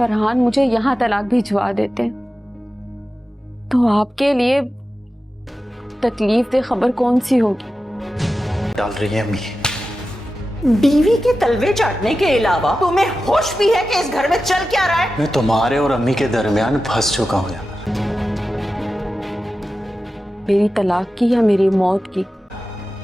फरहान मुझे यहाँ तलाक भिजवा देते तो आपके लिए तकलीफ दे खबर कौन सी होगी? डाल रही है अम्मी। बीवी के तलवे चाटने के अलावा तुम्हें होश भी है कि इस घर में चल क्या रहा है? मैं तुम्हारे और अम्मी के दरमियान फंस चुका हूँ यार। मेरी तलाक की या मेरी मौत की?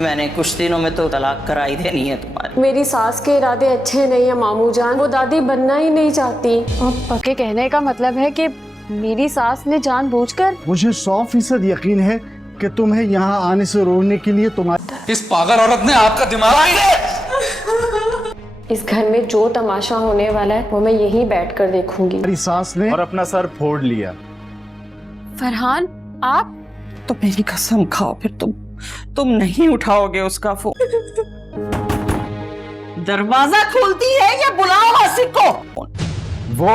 मैंने कुछ दिनों में तो तलाक कराई देनी है तुम्हारी। मेरी सास के इरादे अच्छे नहीं है मामू जान, वो दादी बनना ही नहीं चाहती। और पक्के कहने का मतलब है कि मेरी सास ने जानबूझकर? मुझे 100% यकीन है कि तुम्हें यहाँ आने से रोकने के लिए तुम्हारे इस पागल औरत ने आपका दिमाग। इस घर में जो तमाशा होने वाला है वो मैं यहीं बैठकर देखूंगी। मेरी सास ने और अपना सर फोड़ लिया। फरहान आप तो मेरी कसम खाओ फिर तुम नहीं उठाओगे उसका फोन। दरवाजा खोलती है या बुलाओ आसिफ को? वो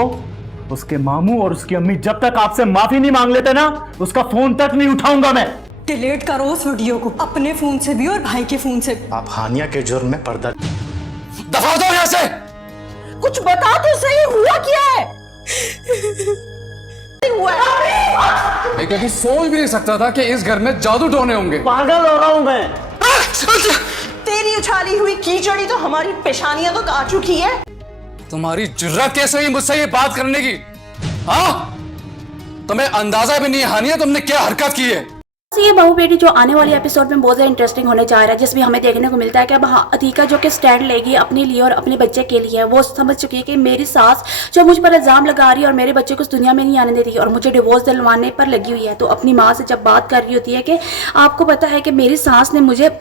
उसके मामू और उसकी अम्मी जब तक आपसे माफी नहीं मांग लेते ना, उसका फोन तक नहीं उठाऊंगा मैं। डिलीट करो उस वीडियो को, अपने फोन से भी और भाई के फोन से भी। आप हानिया के जुर्म में पर्दा दफा दो यहाँ से। कुछ बता तो सही, हुआ क्या है? मैं कभी सोच भी नहीं सकता था कि इस घर में जादू टोने होंगे। पागल हो रहा हूँ मैं। तेरी उछाली हुई कीचड़ी तो हमारी पेशानियां तो आ चुकी है। तुम्हारी जुर्रत कैसे हुई मुझसे ये बात करने की? हाँ, तुम्हें अंदाजा भी नहीं है हानिया तुमने क्या हरकत की है। ये बहू बेटी जो आने वाले एपिसोड में बहुत ज़्यादा इंटरेस्टिंग होने जा रहा है, जिसमें हमें देखने को मिलता है कि अब अतीका जो कि स्टैंड लेगी अपने लिए और अपने बच्चे के लिए। वो समझ चुकी है कि मेरी सास जो मुझ पर इल्ज़ाम लगा रही है और मेरे बच्चे को इस दुनिया में नहीं आने दे रही और मुझे डिवोर्स दिलवाने पर लगी हुई है, तो अपनी माँ से जब बात कर रही होती है कि आपको पता है कि मेरी सास ने मुझे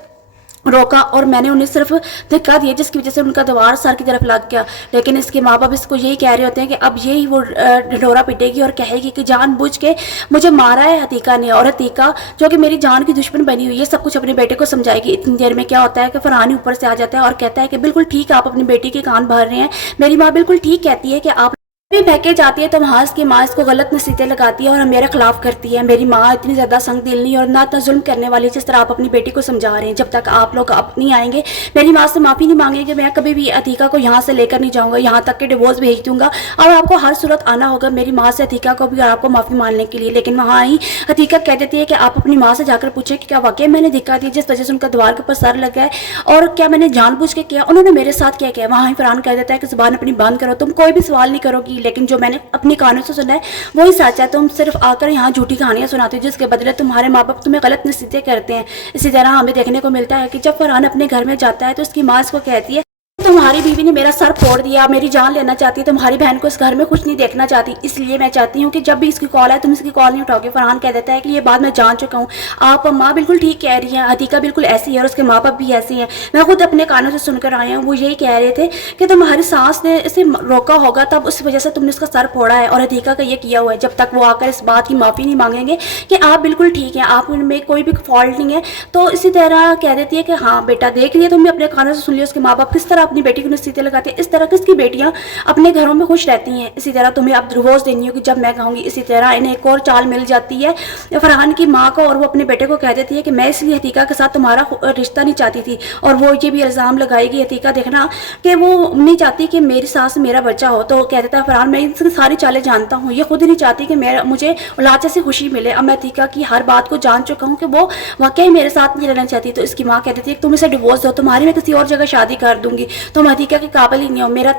रोका और मैंने उन्हें सिर्फ धक्का दिया जिसकी वजह से उनका दीवार सर की तरफ लग गया, लेकिन इसके माँ बाप इसको यही कह रहे होते हैं कि अब यही वो ढिढोरा पिटेगी और कहेगी कि जानबूझ के मुझे मारा है अतीका ने, और अतीका जो कि मेरी जान की दुश्मन बनी हुई है सब कुछ अपने बेटे को समझाएगी। इतनी देर में क्या होता है कि फरहान ऊपर से आ जाता है और कहता है कि बिल्कुल ठीक, आप अपनी बेटी के कान भर रहे हैं, मेरी माँ बिल्कुल ठीक कहती है कि आप भी बहके जाती है तो महाज की माँ इसको गलत नसीहतें लगाती है और मेरे खिलाफ करती है। मेरी माँ इतनी ज़्यादा संग दिल नहीं और ना इतना जुल्म करने वाली जिस तरह आप अपनी बेटी को समझा रहे हैं। जब तक आप लोग अब नहीं आएंगे, मेरी माँ से माफ़ी नहीं मांगेंगे, मैं कभी भी अतीका को यहाँ से लेकर नहीं जाऊँगा, यहाँ तक कि डिवोर्स भेज दूँगा और आपको हर सूरत आना होगा मेरी माँ से अतीका को भी और आपको माफ़ी मांगने के लिए। लेकिन वहाँ ही अतीका कह देती है कि आप अपनी माँ से जाकर पूछें कि क्या वाकई मैंने धक्का दी जिस वजह से उनका दीवार के ऊपर सर लगा है और क्या मैंने जानबूझ के किया, उन्होंने मेरे साथ क्या किया। वहाँ ही फरहान कह देता है कि ज़ुबान अपनी बंद करो, तुम कोई भी सवाल नहीं करोगी, लेकिन जो मैंने अपनी कानों से सुना है वही सच है। तुम सिर्फ आकर यहाँ झूठी कहानियां सुनाते हो जिसके बदले तुम्हारे माँ बाप तुम्हें गलत नसीहतें करते हैं। इसी तरह हमें देखने को मिलता है कि जब फरहान अपने घर में जाता है तो उसकी माँ इसको कहती है तुम्हारी बीवी ने मेरा सर फोड़ दिया, मेरी जान लेना चाहती है, तुम्हारी बहन को इस घर में कुछ नहीं देखना चाहती, इसलिए मैं चाहती हूँ कि जब भी इसकी कॉल आए तुम इसकी कॉल नहीं उठाओगे। फरहान कह देता है कि ये बात मैं जान चुका हूँ, आप माँ बिल्कुल ठीक कह रही हैं, अतीका बिल्कुल ऐसी है और उसके माँ बाप भी ऐसी हैं, मैं खुद अपने कानों से सुनकर आया हूँ। वो यही कह रहे थे कि तुम्हारी सास ने इसे रोका होगा तब उस वजह से तुमने उसका सर फोड़ा है और अतीका का ये किया हुआ है। जब तक वो आकर इस बात की माफ़ी नहीं मांगेंगे कि आप बिल्कुल ठीक हैं, आप उनमें कोई भी फॉल्ट नहीं है, तो इसी तरह कह देती है कि हाँ बेटा देख लिया तुमने अपने कानों से सुन लिया उसके माँ बाप किस तरह अपनी बेटी को नसीहतें लगाते। इस तरह किसकी बेटियां अपने घरों में खुश रहती हैं। इसी तरह तुम्हें अब डिवोर्स देनी होगी जब मैं कहूँगी। इसी तरह इन्हें एक और चाल मिल जाती है फरहान की माँ को और वो अपने बेटे को कह देती है कि मैं इसलिए अतीका के साथ तुम्हारा रिश्ता नहीं चाहती थी, और वो ये भी इल्ज़ाम लगाएगी अतीका देखना कि वो नहीं चाहती कि मेरी सास मेरा बच्चा हो। तो कह देता है फरहान मैं इसकी सारी चालें जानता हूँ, ये खुद ही नहीं चाहती कि मुझे औलाद से खुशी मिले। अब मैं अतीका की हर बात को जान चुका हूँ कि वो वाकई मेरे साथ नहीं रहना चाहती। तो इसकी माँ कह देती है कि तुम इसे डिवोर्स दो, तुम्हारी मैं किसी और जगह शादी कर दूंगी, तुम अतीका के काबिल ही नहीं हो, मेरा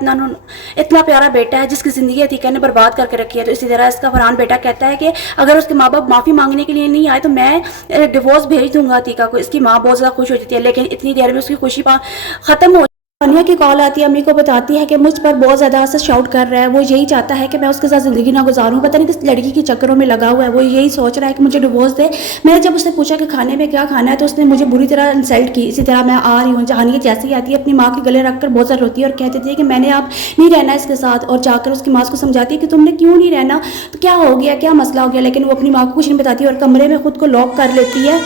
इतना प्यारा बेटा है जिसकी जिंदगी अतीका ने बर्बाद करके रखी है। तो इसी तरह इसका फरहान बेटा कहता है कि अगर उसके माँ बाप माफ़ी मांगने के लिए नहीं आए तो मैं डिवोर्स भेज दूंगा अतीका को। इसकी माँ बहुत ज़्यादा खुश हो जाती है, लेकिन इतनी देर में उसकी खुशी खत्म हो। हानिया की कॉल आती है, अम्मी को बताती है कि मुझ पर बहुत ज़्यादा असर शाउट कर रहा है, वो यही चाहता है कि मैं उसके साथ ज़िंदगी ना गुजारूं, पता नहीं किस लड़की के चक्करों में लगा हुआ है, वो यही सोच रहा है कि मुझे डिवोर्स दे। मैंने जब उससे पूछा कि खाने में क्या खाना है तो उसने मुझे बुरी तरह इंसल्ट की। इसी तरह मैं आ रही हूँ, हानिया जैसे ही आती है अपनी माँ के गले रख कर बहुत ज़्यादा रोती है और कह देती है कि मैंने आप नहीं रहना इसके साथ, और जाकर उसकी माँ को समझाती है कि तुमने क्यों नहीं रहना, तो क्या हो गया, क्या मसला हो गया, लेकिन वो अपनी माँ को कुछ नहीं बताती और कमरे में खुद को लॉक कर लेती है।